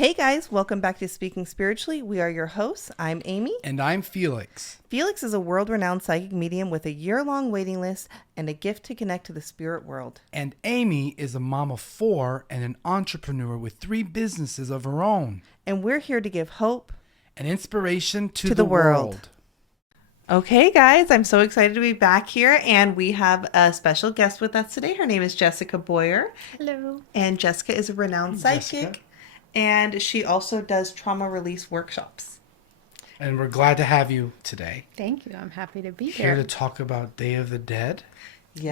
Hey guys, welcome back to Speaking Spiritually. We are your hosts. I'm Amy. And I'm Felix. Felix is a world-renowned psychic medium with a year-long waiting list and a gift to connect to the spirit world. And Amy is a mom of 4 and an entrepreneur with 3 businesses of her own. And we're here to give hope and inspiration to the the world. Okay, guys, I'm so excited to be back here, and we have a special guest with us today. Her name is Jessica Boyer. Hello. And Jessica is a renowned psychic, Jessica. and she also does trauma release workshops. And we're glad to have you today. Thank you. I'm happy to be Here here. to talk about Day of the Dead. Yes,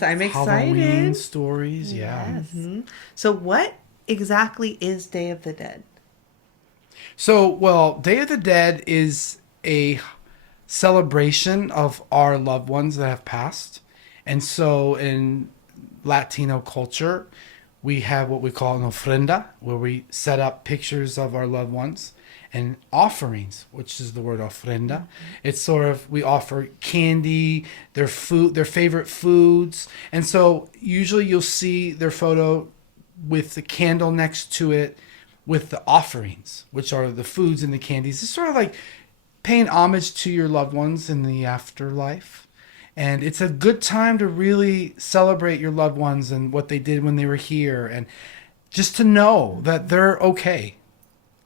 Yes. I'm excited. Halloween stories. Yeah. Yes. So what exactly is Day of the Dead? So, well, Day of the Dead is a celebration of our loved ones that have passed. And so in Latino culture, we have what we call an ofrenda, where we set up pictures of our loved ones, and offerings, which is the word ofrenda. Mm-hmm. It's sort of, we offer candy, their food, their favorite foods. And so usually you'll see their photo with the candle next to it with the offerings, which are the foods and the candies. It's sort of like paying homage to your loved ones in the afterlife. And it's a good time to really celebrate your loved ones and what they did when they were here, and just to know that they're okay.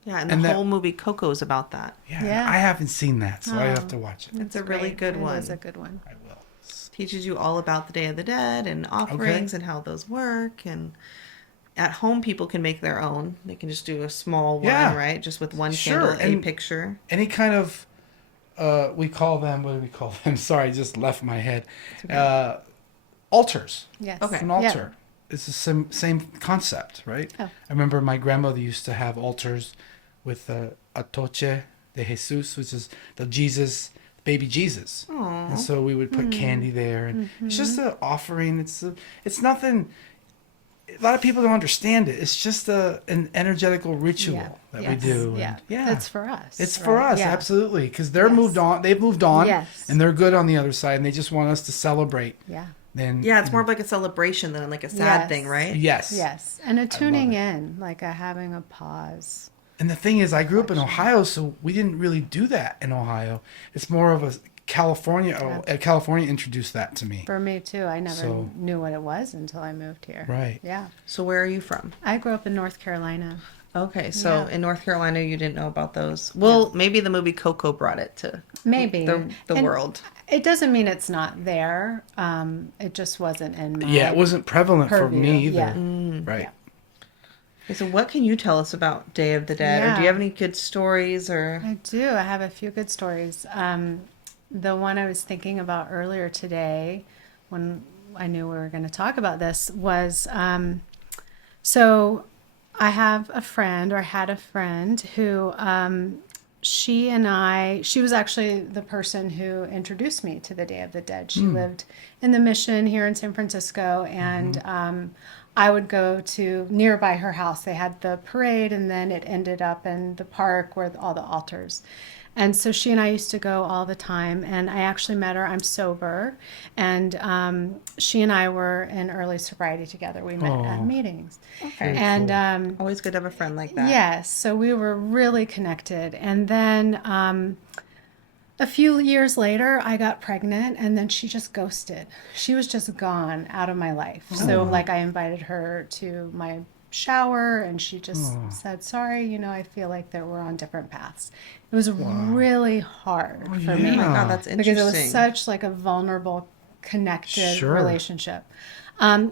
Yeah, and And the that- whole movie Coco is about that. Yeah. I haven't seen that, so I Oh. have to watch it. It's a really Great. good It one. is a good one. I will. Teaches you all about the Day of the Dead and offerings and how those work. And at home, people can make their own. They can just do a small one, Yeah. right? Just with one Sure, candle, a and- picture. Any kind of, we call them, what do we call them? Sorry, I just left my head. Altars. Yes. Okay. An altar. It's the same concept, right? Oh. I remember my grandmother used to have altars with a toche de Jesus, which is the Jesus, baby Jesus. Aww. And so we would put candy there, and it's just an offering. It's nothing. A lot of people don't understand it. It's just an energetical ritual that we do. Yeah. And yeah. It's for us. It's for right? us, Yeah. absolutely, because they're Yes. moved on. They've moved on, Yes. and they're good on the other side, and they just want us to celebrate. Yeah. Then Yeah, it's more of like a celebration than like a sad Yes. thing, right? yes, Yes. And a tuning it. in, like a having a pause. And the thing is, I grew up in Ohio, so we didn't really do that in Ohio. It's more of a California. California introduced that to me. For me too. I never So- knew what it was until I moved here. Right. Yeah. So where are you from? I grew up in North Carolina. Okay, so Yeah. in North Carolina, you didn't know about those. Well, maybe the movie Coco brought it to Maybe. the And world. It doesn't mean it's not there. It just wasn't in my Yeah, it wasn't prevalent for purview. me either. Yeah. Right. Yeah. Okay, so what can you tell us about Day of the Dead? Or do you Yeah. have any good stories? Or I do. I have a few good stories. The one I was thinking about earlier today, when I knew we were going to talk about this, was so I have a friend, or had a friend, who she was actually the person who introduced me to the Day of the Dead. She lived in the Mission here in San Francisco, and I would go to nearby her house. They had the parade, and then it ended up in the park where all the altars. And so she and I used to go all the time, and I actually met her. I'm sober, and she and I were in early sobriety together. We met at meetings. okay, And always good to have a friend like that. yes, so we were really connected. And then a few years later, I got pregnant, and then she just ghosted. She was just gone out of my life. So, like, I invited her to my shower, and she just said, sorry, I feel like that we're on different paths. It was really hard for me. Oh my God, that's Because interesting. it was such like a vulnerable, connected Sure. relationship.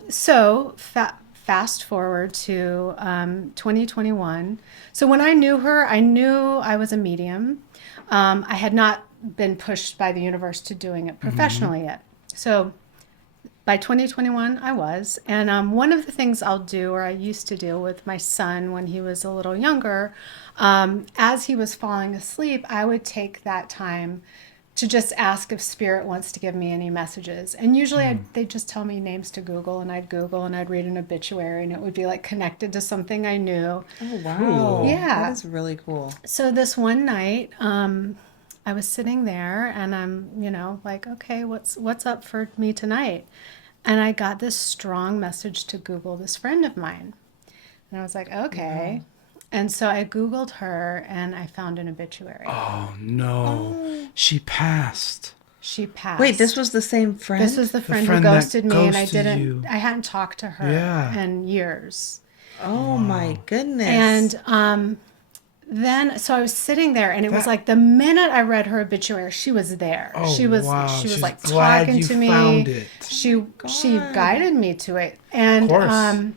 So fast forward to 2021. So when I knew her, I knew I was a medium. I had not been pushed by the universe to doing it professionally yet. So by 2021, I was. And one of the things I'll do, or I used to do with my son when he was a little younger, as he was falling asleep, I would take that time to just ask if Spirit wants to give me any messages. And usually they'd just tell me names to Google, and I'd Google and I'd read an obituary, and it would be like connected to something I knew. Oh wow, Cool. Yeah. that is really cool. So this one night, I was sitting there, and I'm, like, okay, what's up for me tonight? And I got this strong message to Google this friend of mine. And I was like, okay. And so I Googled her and I found an obituary. Oh no, she passed. She passed. Wait, this was the same friend? This was the friend who friend that ghosted me, and ghosted you. I hadn't talked to her Yeah. in years. Oh my goodness. And so I was sitting there, and it was like the minute I read her obituary, she was there. Oh, she was wow. she was She's like glad talking you to me. found it. She guided me to it, and Of course.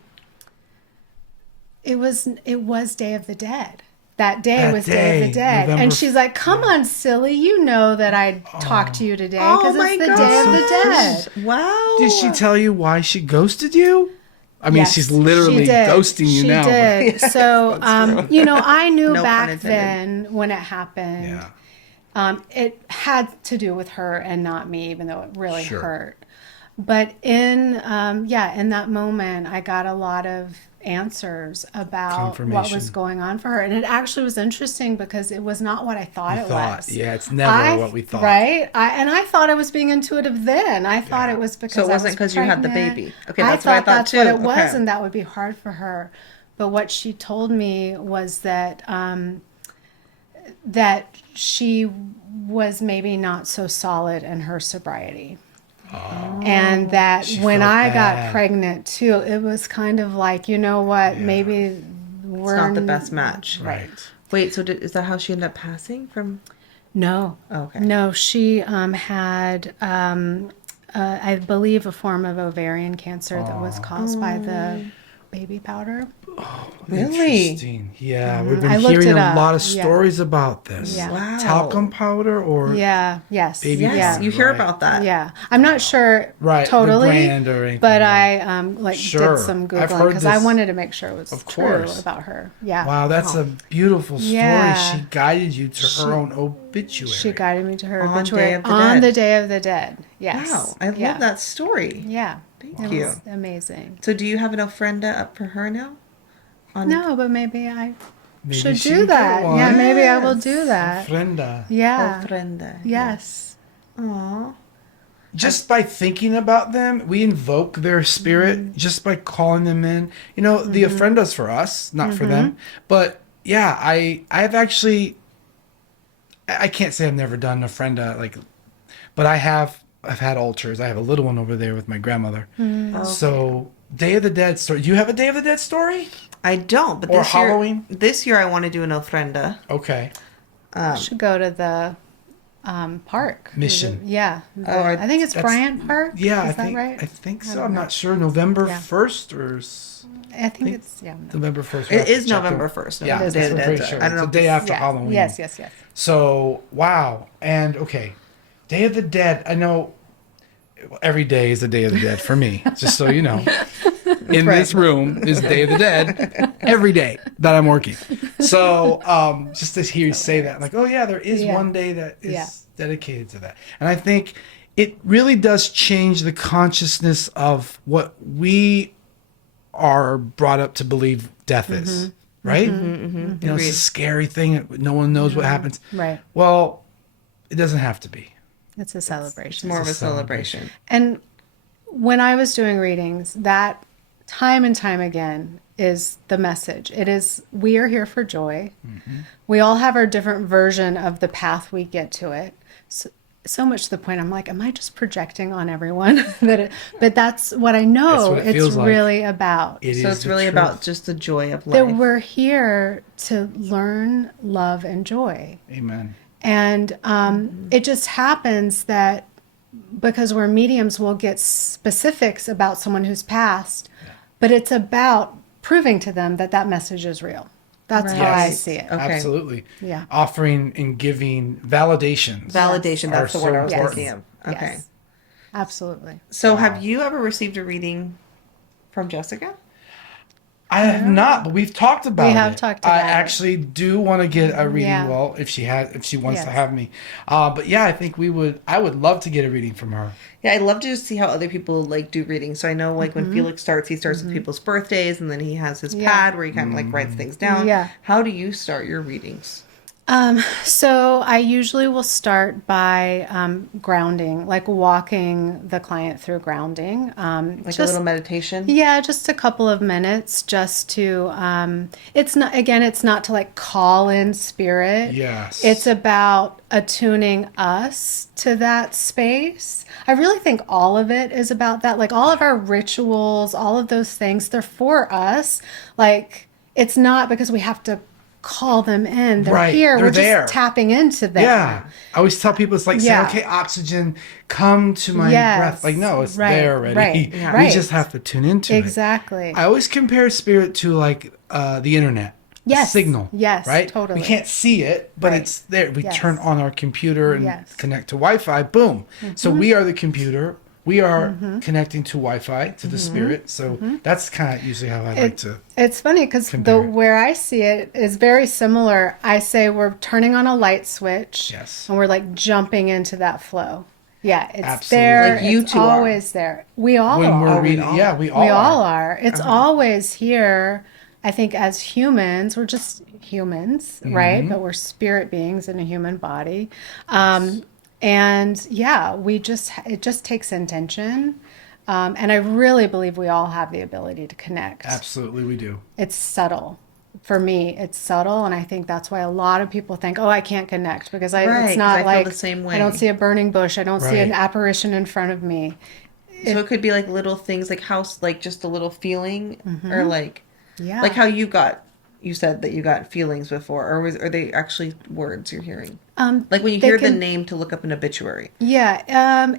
it was Day of the Dead. That day was Day day, of the Dead, November and she's like, "Come on, silly, you know that I talked to you today because oh it's my the Day of the gosh. Dead." Wow. Did she tell you why she ghosted you? I mean, Yes, she's literally she did. ghosting you she now. but- did. Yes, So, I knew No pun back intended. then when it happened, Yeah. it had to do with her and not me, even though it really Sure. hurt. But in that moment, I got a lot of answers about what Confirmation. was going on for her, and it actually was interesting because it was not what I thought You it thought. was. Yeah, it's never what we thought. Right? I thought I was being intuitive then. I thought Yeah. it was because So it I wasn't was 'cause you had the pregnant. baby. Okay, that's what I thought that's too. what it was, Okay. and that would be hard for her. But what she told me was that that she was maybe not so solid in her sobriety. And that She when felt I got bad. pregnant too, it was kind of like, you know what, maybe It's we're not the best match. Right. Wait, so is that how she ended up passing from? No. Okay. No, she had, I believe, a form of ovarian cancer that was caused by the baby powder. Really? Interesting. Yeah, we've I been looked hearing it a up. lot of Yeah. stories about this. Yeah. Wow. Talcum powder or Yeah. Yes. Baby Yes, Yeah. powder, you hear right. about that. Yeah. I'm not sure Right, the totally, brand or anything, but yeah. I Sure. did some I've Googling heard because I this. wanted to make sure it was Of true course. about her. Yeah. Wow, that's a beautiful story. Yeah. She guided you to her own obituary. She guided me to her On obituary Day of the on Dead. the Day of the Dead. Yes. Wow, I Yeah. love that story. Yeah. Thank It you. was amazing. So do you have an ofrenda up for her now? No, but maybe I Maybe should she do can get that. one. Yeah, maybe I will Yes. do that. Ofrenda. Yeah. Ofrenda. Yes. Aw. Just by thinking about them, we invoke their spirit just by calling them in. You know, the ofrenda's for us, not for them. But yeah, I've actually, I can't say I've never done an ofrenda, but I've had altars. I have a little one over there with my grandmother. So Day of the Dead story. Do you have a Day of the Dead story? I don't, but Or this Halloween? year, this year I want to do an ofrenda. Okay. I should go to the park. Mission. Yeah. I think it's that's- Bryant Park. Yeah, Is I think that right? I think so. don't I'm know. not sure. November Yeah. 1st or I think it's, yeah. No. November 1st. It is November 1st. Yeah, November that's Day of what the I'm Dead. pretty sure. I don't know. It's the day after Yeah. Halloween. Yes, yes, yes. So, wow. And okay, Day of the Dead. I know every day is the Day of the Dead for me, just so you know. In this room is Day of the Dead every day that I'm working. So, just to hear you say that, like, oh yeah, there is Yeah. one day that is Yeah. dedicated to that. And I think it really does change the consciousness of what we are brought up to believe death is, right? You know, it's a Agreed. scary thing. No one knows what happens. Right. Well, it doesn't have to be. It's a celebration. More of a a celebration. And when I was doing readings, that time and time again is the message. It is, we are here for joy. We all have our different version of the path we get to it. So much to the point I'm like, am I just projecting on everyone? But that's what I know That's what it it's feels like. really about. It So is it's the really truth. about just the joy of That life. we're here to learn, love, and joy. Amen. And it just happens that because we're mediums, we'll get specifics about someone who's passed, but it's about proving to them that that message is real. That's how I Yes. see it. Okay. Absolutely. Yeah. Offering and giving validations. Validation, that's Are the word so I was important. thinking of. Okay. Yes. Absolutely. So have you ever received a reading from Jessica? I have not, but we've talked about it. We have talked about I it. actually do want to get a reading. Yeah. Well, if she wants to Yes. have me. But yeah, I think I would love to get a reading from her. Yeah, I love to just see how other people like do readings. So I know like when Felix starts, he starts with people's birthdays, and then he has his Yeah. pad where he kind of like writes things down. Yeah. How do you start your readings? So I usually will start by grounding, like walking the client through grounding. Like a little meditation? Yeah, just a couple of minutes just to, it's not, again, it's not to like call in spirit. Yes. It's about attuning us to that space. I really think all of it is about that. Like all of our rituals, all of those things, they're for us. Like it's not because we have to call them in. They're Right. here. They're We're there. just tapping into them. Yeah. I always tell people it's like Yeah. saying, okay, oxygen, come to my Yes. breath. Like, no, it's Right. there already. Right. Yeah. We Right. just have to tune into it. Exactly. I always compare spirit to like the internet. A Yes. signal. Yes, Right? totally. We can't see it, but Right. it's there. We Yes. turn on our computer and Yes. connect to Wi-Fi. Boom. So we are the computer. We are connecting to Wi-Fi, to the spirit. So that's kind of usually how I like to. It's funny because compare it. where I see it is very similar. I say we're turning on a light switch, Yes. and we're like jumping into that flow. Yeah, it's Absolutely. there. Like you it's two are. always there. We all When are. we're we reading, all yeah, are. we all We all are. are. It's always here. I think as humans, we're just humans, right? But we're spirit beings in a human body. And yeah, it just takes intention. And I really believe we all have the ability to connect. Absolutely, we do. It's subtle. For me, it's subtle, and I think that's why a lot of people think, "Oh, I can't connect because Right, 'cause it's not I feel like the same I don't way. see a burning bush, I don't see an Right. apparition in front of me." So it could be like little things, like like just a little feeling, or like Yeah, like how you said that you got feelings before, or are they actually words you're hearing? Like when you they hear the can- name to look up an obituary. yeah.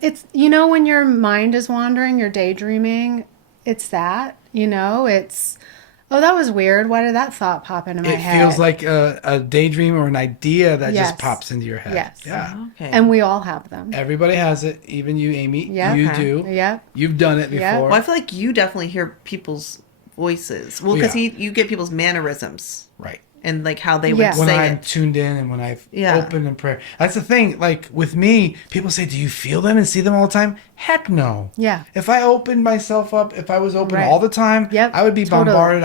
It's when your mind is wandering, you're daydreaming. It's that it's. Oh, that was weird. Why did that thought pop into my It head? feels like a daydream or an idea that Yes. just pops into your head. Yes. Yeah. Okay. And we all have them. Everybody has it, even you, Amy. Yeah. You Okay. do. Yep. You've done it Yeah. before. Well, I feel like you definitely hear people's voices. Well, because Yeah. you get people's mannerisms Right. and like how they Yeah. would When say I'm it. tuned in and when I've Yeah. opened in prayer. That's the thing. Like with me, people say, do you feel them and see them all the time? Heck no. Yeah. If I opened myself up, if I was open Right. all the time, Yep, I would be totally. bombarded.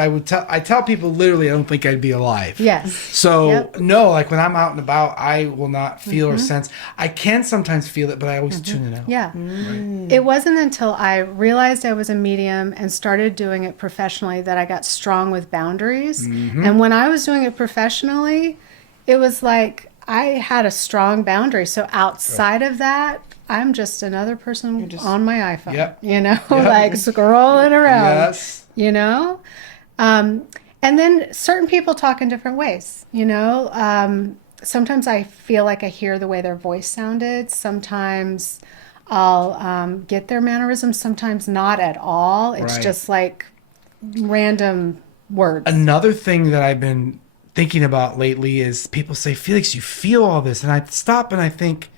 I tell people literally I don't think I'd be alive. Yes. So Yep. no, like when I'm out and about, I will not feel or sense. I can sometimes feel it, but I always tune it out. Yeah. Right. It wasn't until I realized I was a medium and started doing it professionally that I got strong with boundaries. And when I was doing it professionally, it was like I had a strong boundary. So outside of that, I'm just another person on my iPhone, Yep. like scrolling around, Yes. And then certain people talk in different ways, sometimes I feel like I hear the way their voice sounded. Sometimes I'll get their mannerisms, sometimes not at all. It's Right. just like random words. Another thing that I've been thinking about lately is people say, Felix, you feel all this. And I stop and I think,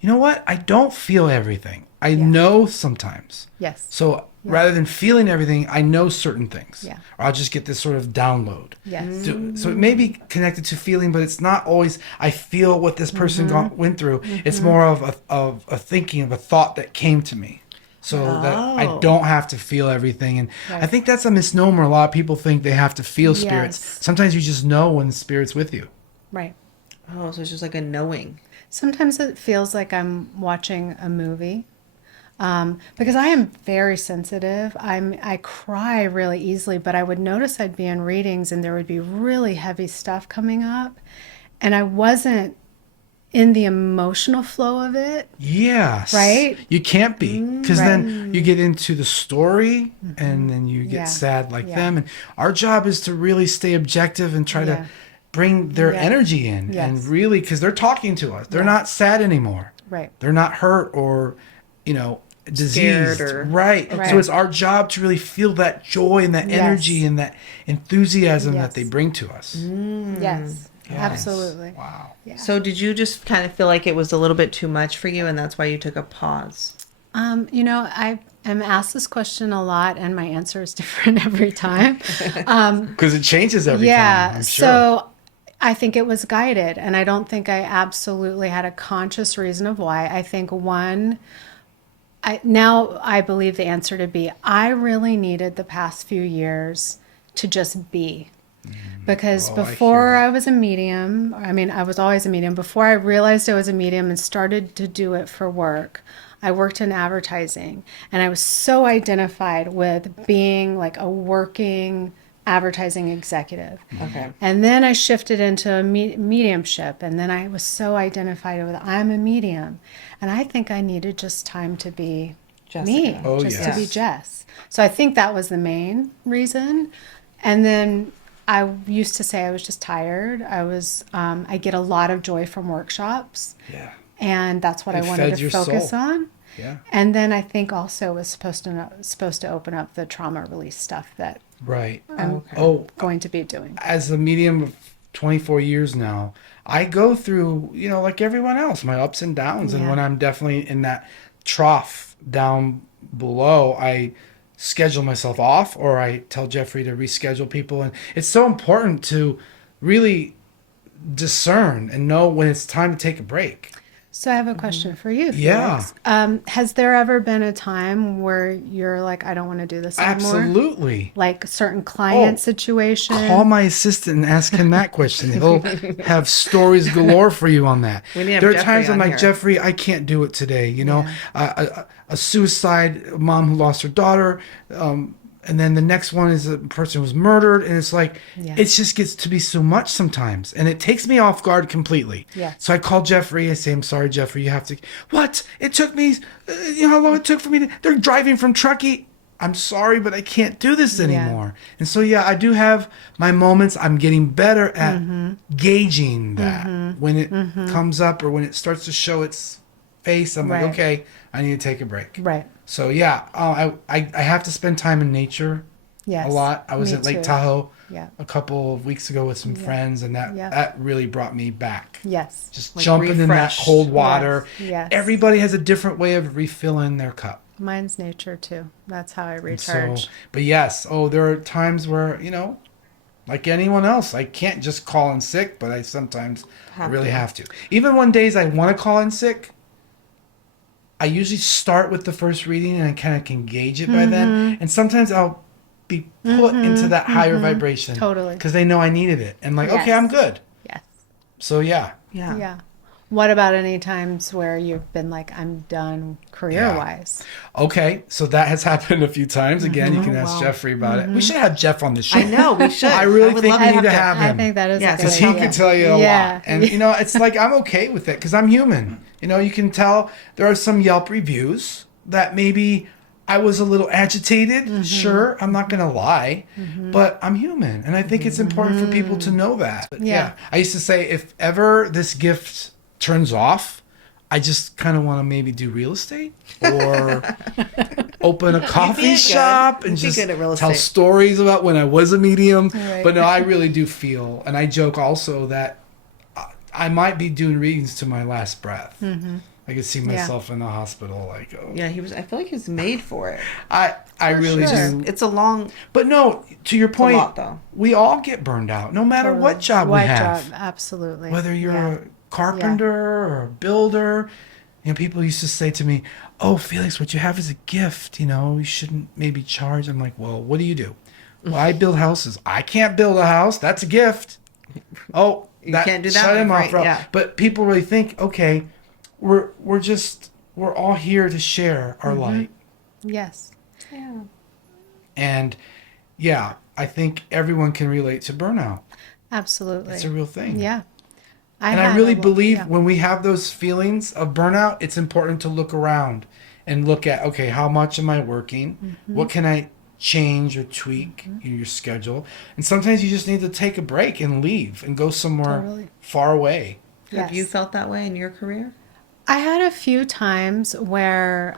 you know what? I don't feel everything. I know sometimes. Yes. So rather than feeling everything, I know certain things. Yeah. Or I'll just get this sort of download. Yes. So it may be connected to feeling, but it's not always, I feel what this person went through. It's more of a thinking, of a thought that came to me. So that I Oh. don't have to feel everything. And I think that's a misnomer. A lot of people think they have to feel spirits. Yes. Sometimes you just know when the spirit's with you. Right. Oh, so it's just like a knowing. Sometimes it feels like I'm watching a movie. Because I am very sensitive. I cry really easily, but I would notice I'd be in readings and there would be really heavy stuff coming up, and I wasn't in the emotional flow of it. Yes. Right? You can't be. Because Right. then you get into the story and then you get Yeah. sad like Yeah. them. And our job is to really stay objective and try Yeah. to bring their Yeah. energy in. Yes. And really, because they're talking to us. They're Yes. not sad anymore. Right. They're not hurt or, diseased. or- Right. Right. So it's our job to really feel that joy and that Yes. energy and that enthusiasm Yes. that they bring to us. Yes. Yes. Absolutely. Wow. Yeah. So did you just kind of feel like it was a little bit too much for you, and that's why you took a pause? I am asked this question a lot, and my answer is different every time. Because it changes every Yeah. time. I'm sure. So I think it was guided, and I don't think I absolutely had a conscious reason of why. I think I believe the answer to be I really needed the past few years to just be. Because Oh, I hear before that. I was a medium, I mean, I was always a medium. Before I realized I was a medium and started to do it for work, I worked in advertising. And I was so identified with being like a working advertising executive. Okay. And then I shifted into a mediumship. And then I was so identified with I'm a medium. And I think I needed just time to be me, Jessica. Oh, just to be yes. Jess. So I think that was the main reason. And then I used to say I was just tired. I get a lot of joy from workshops, Yeah. and that's what It I wanted fed to your focus soul. on. Yeah. And then I think also it was supposed to open up the trauma release stuff that Right. I'm Okay. Oh, going to be doing. as a medium of 24 years now, I go through, like everyone else, my ups and downs. And Yeah. when I'm definitely in that trough down below, I schedule myself off or I tell Jeffrey to reschedule people. And it's so important to really discern and know when it's time to take a break. So I have a question for you, Yeah. Felix. Has there ever been a time where you're like, I don't want to do this anymore? Absolutely. Like a certain client Oh, situation? Call my assistant and ask him that question. He'll have stories galore for you on that. We need to have There are Jeffrey times I'm on like, here. Jeffrey, I can't do it today. A suicide mom who lost her daughter. And then the next one is a person who was murdered. And it's like, Yeah. it just gets to be so much sometimes. And it takes me off guard completely. Yeah. So I call Jeffrey. I say, I'm sorry, Jeffrey, you have to. What? It took me, how long it took for me to. They're driving from Truckee. I'm sorry, but I can't do this anymore. And so, yeah, I do have my moments. I'm getting better at gauging that when it comes up or when it starts to show its face. I'm Right. like, okay, I need to take a break. Right. So, yeah, I have to spend time in nature Yes. a lot. I was Me at Lake too. Tahoe Yeah. a couple of weeks ago with some friends, and Yeah. that really brought me back. Yes. Just Like jumping in that refreshed. cold water. Yes. Everybody has a different way of refilling their cup. Mine's nature too. That's how I So, recharge. but yes, there are times where, like anyone else, I can't just call in sick, but I sometimes really have to. Even when days I want to call in sick, I usually start with the first reading and I kind of can gauge it by then. And sometimes I'll be put into that higher vibration. Totally. Because they know I needed it. And like, okay, Yes. I'm good. Yes. So yeah. Yeah. Yeah. What about any times where you've been like, I'm done career wise? Okay, so that has happened a few times. Again, you can ask wow. Jeffrey about it. We should have Jeff on the show. I know we should. I really would think love we need to Jeff. have I him. think that is Yeah, a good Because he idea. can tell you a Yeah. lot. And, it's like I'm okay with it because I'm human. You can tell there are some Yelp reviews that maybe I was a little agitated. Sure, I'm not going to lie, but I'm human. And I think it's important for people to know that. But Yeah. I used to say if ever this gift turns off, I just kind of want to maybe do real estate or open a coffee good. shop and You'd be just good at real tell estate. stories about when I was a medium. Right. But no, I really do feel, and I joke also that I might be doing readings to my last breath. I could see myself in the hospital, like, oh, Yeah, I feel like he was made for it. I really sure. do. It's a long. But no, to your point, lot, though. we all get burned out, no matter what job we What have. job? Absolutely. Whether you're Yeah. a carpenter or a builder, people used to say to me, "Oh, Felix, what you have is a gift. You shouldn't maybe charge." I'm like, "Well, what do you do?" "Well, I build houses." "I can't build a house. That's a gift." "Oh, You can't do that Shut one, him right? off, bro. Yeah. But people really think, okay, we're all here to share our light, Yes. Yeah. and yeah, I think everyone can relate to burnout. Absolutely. It's a real thing. Yeah. And I have really a lot- believe yeah. when we have those feelings of burnout, it's important to look around and look at, okay, how much am I working? Mm-hmm. What can I change or tweak in your schedule? And sometimes you just need to take a break and leave and go somewhere Totally. far away. Have you Yes. felt that way in your career? I had a few times where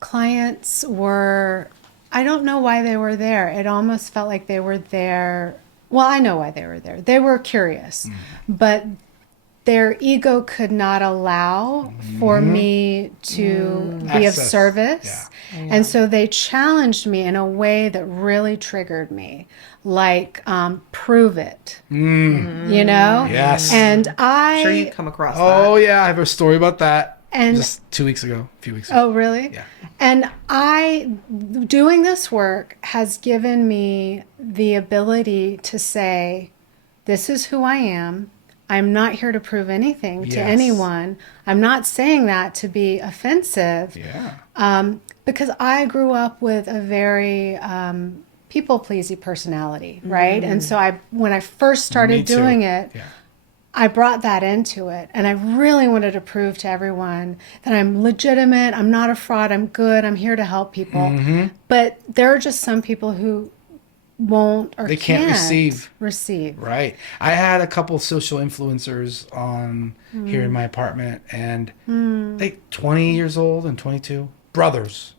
clients were, I don't know why they were there. It almost felt like they were there. Well, I know why they were there. They were curious, but their ego could not allow for me to be of Access. service. And so they challenged me in a way that really triggered me, like prove it, Yes. And I'm sure you come across Oh, that. yeah, I have a story about that. And Just 2 weeks ago, a few weeks ago. oh, really? Yeah. And doing this work has given me the ability to say, this is who I am. I'm not here to prove anything to Yes. anyone. I'm not saying that to be offensive. Yeah. Because I grew up with a very people-pleasing personality, right? And so when I first Me started too. doing it, Yeah. I brought that into it. And I really wanted to prove to everyone that I'm legitimate, I'm not a fraud, I'm good, I'm here to help people. Mm-hmm. But there are just some people who won't or They can't receive. Right. I had a couple of social influencers on here in my apartment, and they 20 years old and 22 brothers.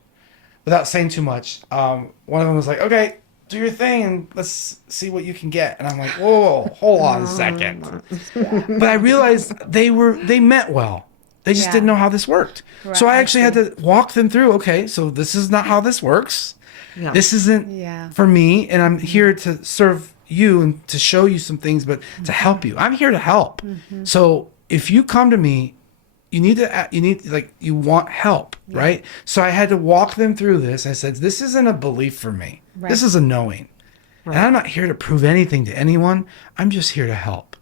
Without saying too much, one of them was like, "Okay, do your thing, and let's see what you can get." And I'm like, "Whoa, hold on a second." But I realized they meant well. They just Yeah. didn't know how this worked. So I Right, I actually had to walk them through. Okay, so this is not how this works. Yeah. This isn't Yeah. for me, and I'm here to serve you and to show you some things, but to help you. I'm here to help. So if you come to me, you want help, right? So I had to walk them through this. I said, this isn't a belief for me. Right. This is a knowing. Right. And I'm not here to prove anything to anyone. I'm just here to help.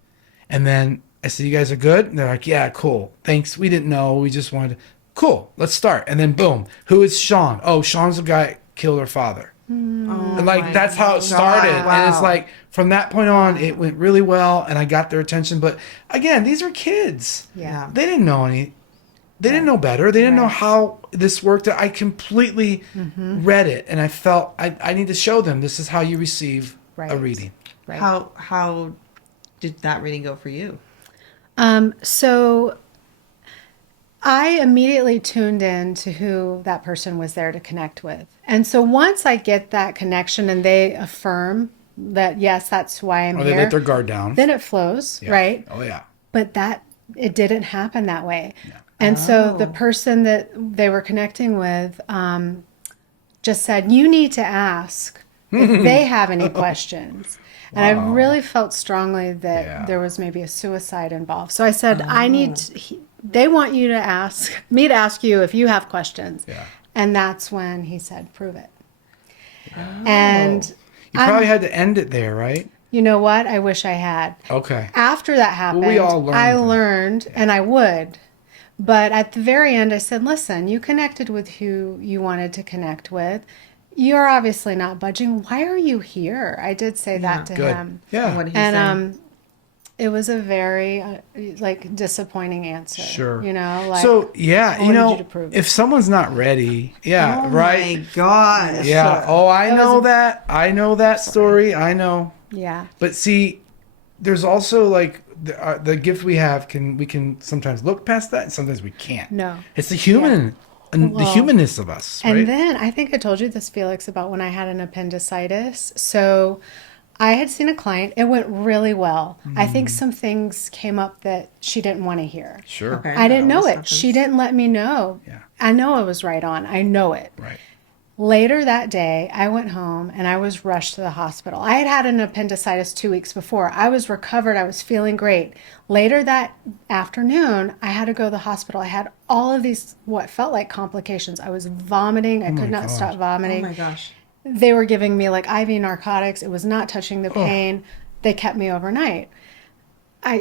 And then I said, you guys are good? And they're like, yeah, cool. Thanks. We didn't know. We just wanted to. Cool. Let's start. And then boom. Who is Sean? Oh, Sean's the guy who killed her father. Oh And like my that's how it started. God. And it's Wow. like from that point on, it went really well and I got their attention. But again, these are kids. Yeah. They didn't know any. They didn't know better. They didn't know Right. how this worked. I completely read it, and I felt I need to show them this is how you receive a Right. reading. Right. How did that reading go for you? So I immediately tuned in to who that person was there to connect with. And so once I get that connection and they affirm that, yes, that's why I'm Or they here, let their guard down. then it flows, Yeah. right? Oh yeah. But it didn't happen that way. And so the Oh. person that they were connecting with just said, you need to ask if they have any questions. And I really felt strongly that Yeah. there was maybe a suicide involved. So I said, they want you to ask me to ask you if you have questions. Yeah. And that's when he said, prove it. And You probably had to end it there, right? you know what? I wish I had. Okay. After that happened, we all learned I that. learned, and I would. But at the very end, I said, listen, you connected with who you wanted to connect with. You're obviously not budging. Why are you here? I did say that to Good. him. Yeah. What did he And say? it was a very disappointing answer. Sure. You know, like So yeah, I you wanted know, you to prove it. if someone's not ready, yeah, Oh right. my gosh. Yeah. Oh, I That was know a- that. I know that story. I know. yeah, But see, there's also like the gift we have. We can sometimes look past that, and sometimes we can't. no. It's the human, and the Well, humanness of us, right? And then I think I told you this, Felix, about when I had an appendicitis. So I had seen a client. It went really well. I think some things came up that she didn't want to hear. Sure. Okay. I didn't That know always it. happens. She didn't let me know. Yeah. I know I was right on. I know it. Right. Later that day, I went home and I was rushed to the hospital. I had had an appendicitis 2 weeks before. I was recovered. I was feeling great. Later that afternoon, I had to go to the hospital. I had all of these, what felt like complications. I was vomiting. I could not gosh. stop Oh vomiting. my gosh. They were giving me like IV narcotics. It was not touching the pain. They kept me overnight. I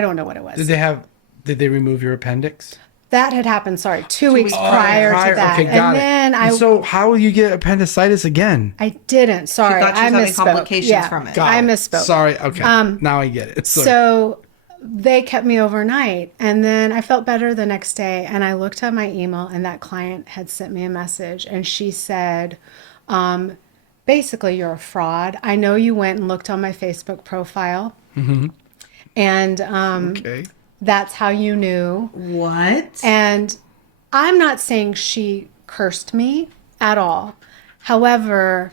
don't know what it was. Did they remove your appendix? That had happened, 2 weeks prior to that. Okay, got and it. then And so how will you get appendicitis again? I didn't. Sorry, thought she I was having misspoke. complications Yeah, from it. Got I it. misspoke. Sorry. Okay. Now I get it. Sorry. So they kept me overnight, and then I felt better the next day. And I looked at my email, and that client had sent me a message, and she said, basically, you're a fraud. I know you went and looked on my Facebook profile, and okay. that's how you knew. What? And I'm not saying she cursed me at all. However,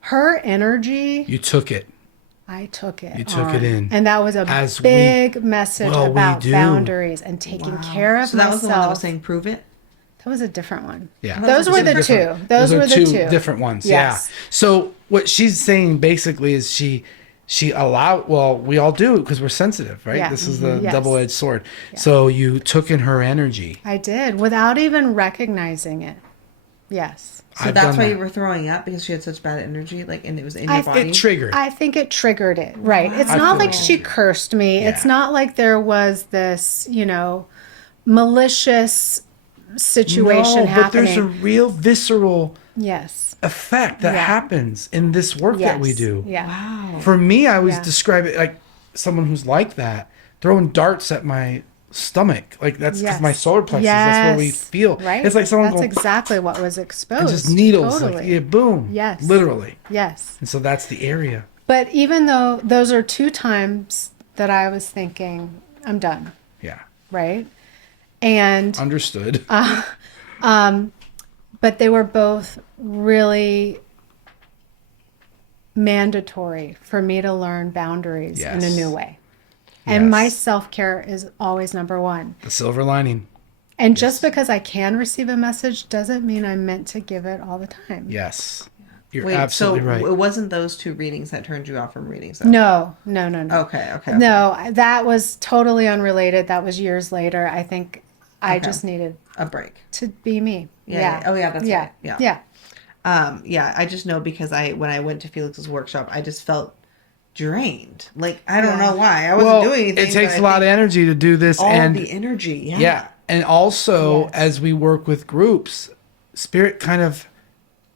her energy, You took it. I took it. You took it on. in. And that was a As big message well, we about do. boundaries and taking care of So that was the one that myself. was saying prove it? That was a different one. Yeah. Those were the two. Those were the two. different ones. Yes. Yeah. So what she's saying basically is she she allowed, well, we all do because we're sensitive, right? Yeah. This is the Yes. double-edged sword. Yeah. So you took in her energy. I did without even recognizing it. Yes. So I've that's done why that. you were throwing up because she had such bad energy, like, and it was in your body. It triggered. I think it triggered it. Right. It's I not feel like you. she cursed me. Yeah. It's not like there was this, malicious situation no, but happening. there's a real visceral Yes. effect that Yeah. happens in this work that we Yes. do. Yeah. Wow. For me, I always Yeah. describe it like someone who's like that, throwing darts at my stomach. Like that's because Yes. my solar plexus. That's where we Yes. feel. Right. It's like someone That's going exactly what was exposed. and just needles, like Totally. yeah, boom. Yes. Literally. Yes. And so that's the area. But even though those are 2 times that I was thinking, I'm done. Yeah. Right. And Understood. but they were both really mandatory for me to learn boundaries in a Yes. new way. And Yes. my self-care is always number one. The silver lining. And just because I can receive a message doesn't mean I'm meant to give it all the time. Yes. You're Wait, absolutely so right. it wasn't those 2 readings that turned you off from readings? Though? No. Okay. No, that was totally unrelated. That was years later. I think I Okay. just needed A break. to be me. Yeah. Oh, yeah, that's yeah. right. Yeah. Yeah. Yeah, I just know because when I went to Felix's workshop, I just felt drained. Like, I don't Yeah. know why. I wasn't Well, doing anything. it takes but a I lot of think energy to do this, all and the energy. Yeah. yeah, and also Yes. as we work with groups, spirit kind of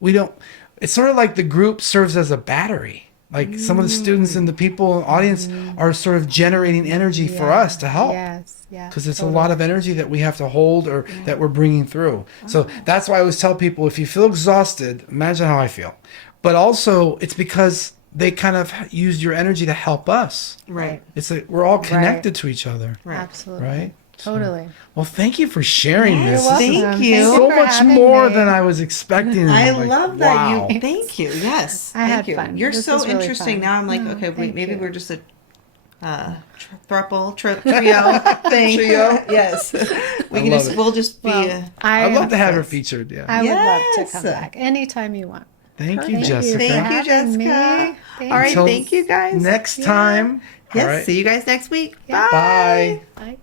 we don't. It's sort of like the group serves as a battery. Like some of the students and the people in the audience are sort of generating energy for us to help. Yes. Yeah. Because it's totally. a lot of energy that we have to hold or that we're bringing through. So that's why I always tell people, if you feel exhausted, imagine how I feel. But also, it's because they kind of use your energy to help us. Right. It's like we're all connected to each other, Right. Absolutely. right? So- Totally. well, thank you for sharing Yes, this. You're thank welcome. you. Thank So for much having more me. than I was expecting. I I'm like, love that wow. you. Thank you. Yes. I thank had you. fun. You're This so was really interesting. fun. Now I'm like, Oh, okay, thank maybe you. we're just a trio thing. Trio? Yes. We can love just it. we'll just be. Well, I'd love to have her Yes. featured. Yeah. I would love to Yes. come back anytime you want. Thank you, Thank Jessica. you. Thank you, having me. Jessica. Thank All right, you. thank you guys. Next Yeah. time. Yes. All right. See you guys next week. Yeah. Bye. Bye.